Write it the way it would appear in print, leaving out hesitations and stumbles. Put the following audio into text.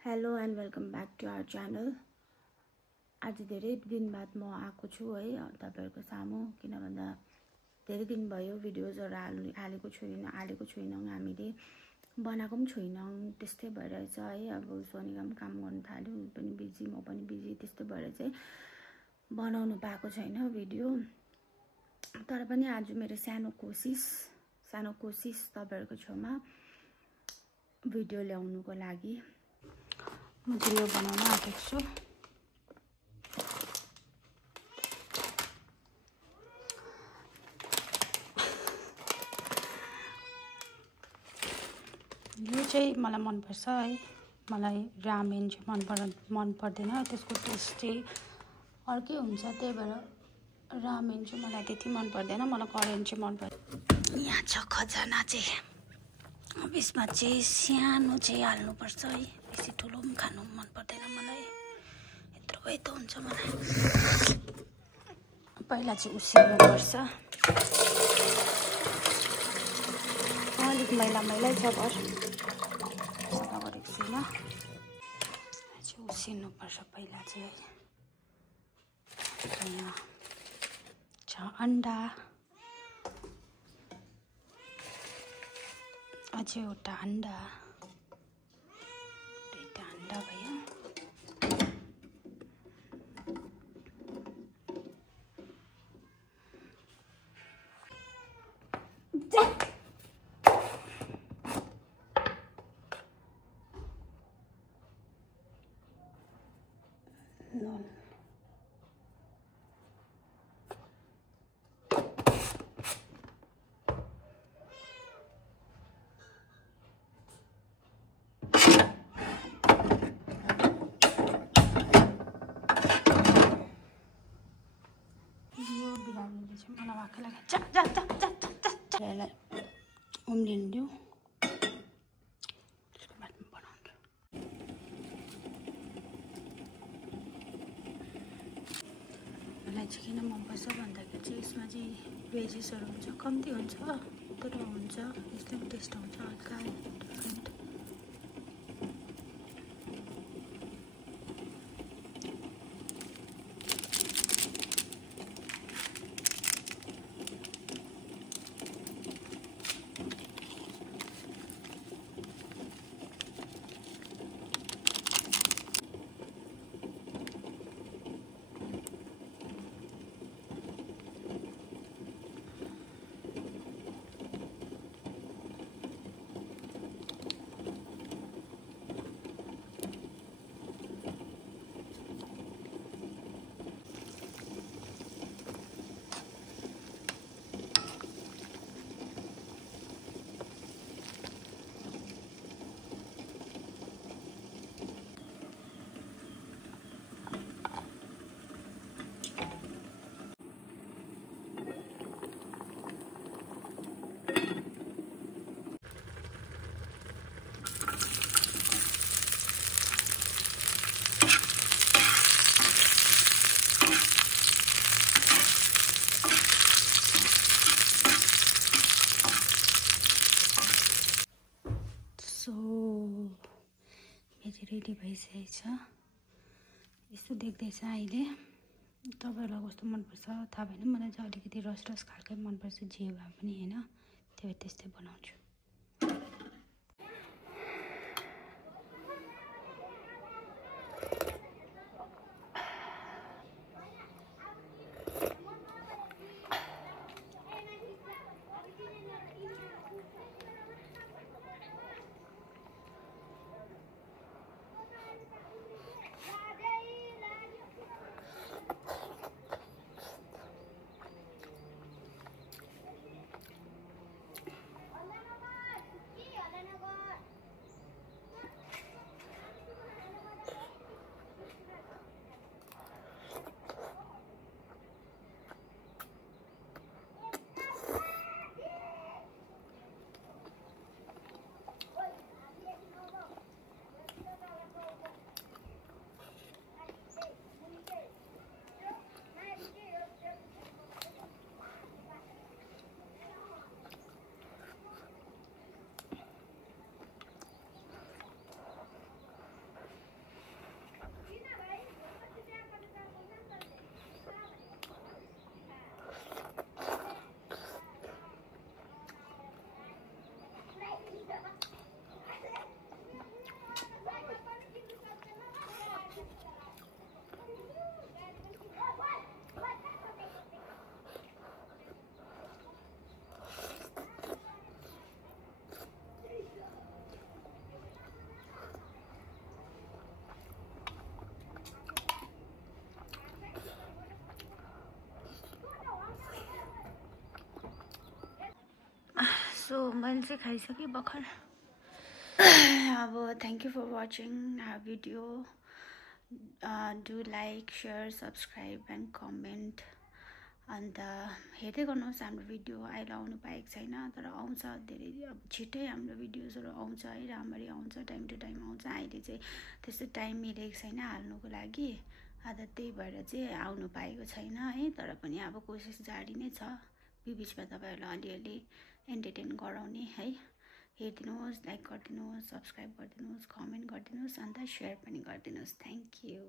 Hello and welcome back to our channel. आज धेरै दिन बाद म आएको छु है तपाईहरुको सामु, किन भन्दा धेरै दिन भयो भिडियोजहरु हालेको छुइनौं, हामीले बनाएको पनि छुइनौं। त्यस्तै भइरहेछ है। अब सोनिका पनि काम गर्न थाल्यो, उ पनि बिजी, म पनि बिजी, त्यस्तै भएर चाहिँ बनाउनु पाएको छैन भिडियो। तर पनि आज मेरो सानो कोसिस तपाईहरुको छेउमा भिडियो ल्याउनुको लागि म चाहिँ यो बनाउन आँटेको छु। यो चाहिँ मलाई मन पर्छ है। मलाई रामेन चाहिँ मन पर्दैन, त्यसको टेस्ट चाहिँ अर्कै हुन्छ। त्यही भएर रामेन चाहिँ मलाई त्यति मन पर्दैन, मलाई कोरियन चाहिँ मन पर्छ। यहाँ छ खजाना चाहिँ। अब यसमा चाहिँ सानो चाहिँ हाल्नुपर्छ है, बेसी ठुलो पनि खानु मन पर्दैन मलाई, यत्रो त हुन्छ मलाई। पहिला चाहिँ उसिन्नुपर्छ, अलिक मैला छ घर, सफा गरेको छैन। चाहिँ उसिन्नुपर्छ पहिला चाहिँ है। यहाँ छ अन्डा, अझै एउटा अन्डा, दुईटा अन्डा भयो। नुन, यो बिरामीले चाहिँ मलाई वाक्कै लाग्यो। यसलाई उम्लिनु दिउँ, त्यसको बादमा बनाउँछु। मलाई चाहिँ किन मनपर्छ भन्दाखेरि चाहिँ यसमा चाहिँ भेजेसहरू हुन्छ, कम्ती हुन्छ तर हुन्छ, यसले पनि टेस्ट हुन्छ हल्का डिफ्रेन्ट। रेडी भइसकेको छ। यस्तो देख्दैछ अहिले। तपाईहरुलाई कस्तो मनपर्छ थाहा भएन, मलाई चाहिँ अलिकति रस खालकै मनपर्छ, जे भए पनि हैन। त्यही भएर त्यस्तै बनाउँछु। मैले चाहिँ खाइसकेँ भर्खर। अब thank you for watching our video. Do like share subscribe and comment. अन्त हेर्दै गर्नुहोस् हाम्रो भिडियो। अहिले आउनु पाएको छैन तर आउँछ, धेरै अब छिट्टै हाम्रो भिडियोजहरू आउँछ है, राम्ररी आउँछ, टाइम टु टाइम आउँछ। अहिले चाहिँ त्यस्तो टाइम मिलेको छैन हाल्नुको लागि, अन्त त्यही भएर चाहिँ आउनु पाएको छैन है। तर पनि अब कोसिस जारी नै छ, बिचमा तपाईँहरूलाई अलिअलि एन्टरटेन गराउने है। हेरिदिनुहोस्, लाइक गरिदिनुहोस्, सब्सक्राइब गरिदिनुहोस्, कमेन्ट गरिदिनुहोस्, अन्त सेयर पनि गरिदिनुहोस्। Thank you.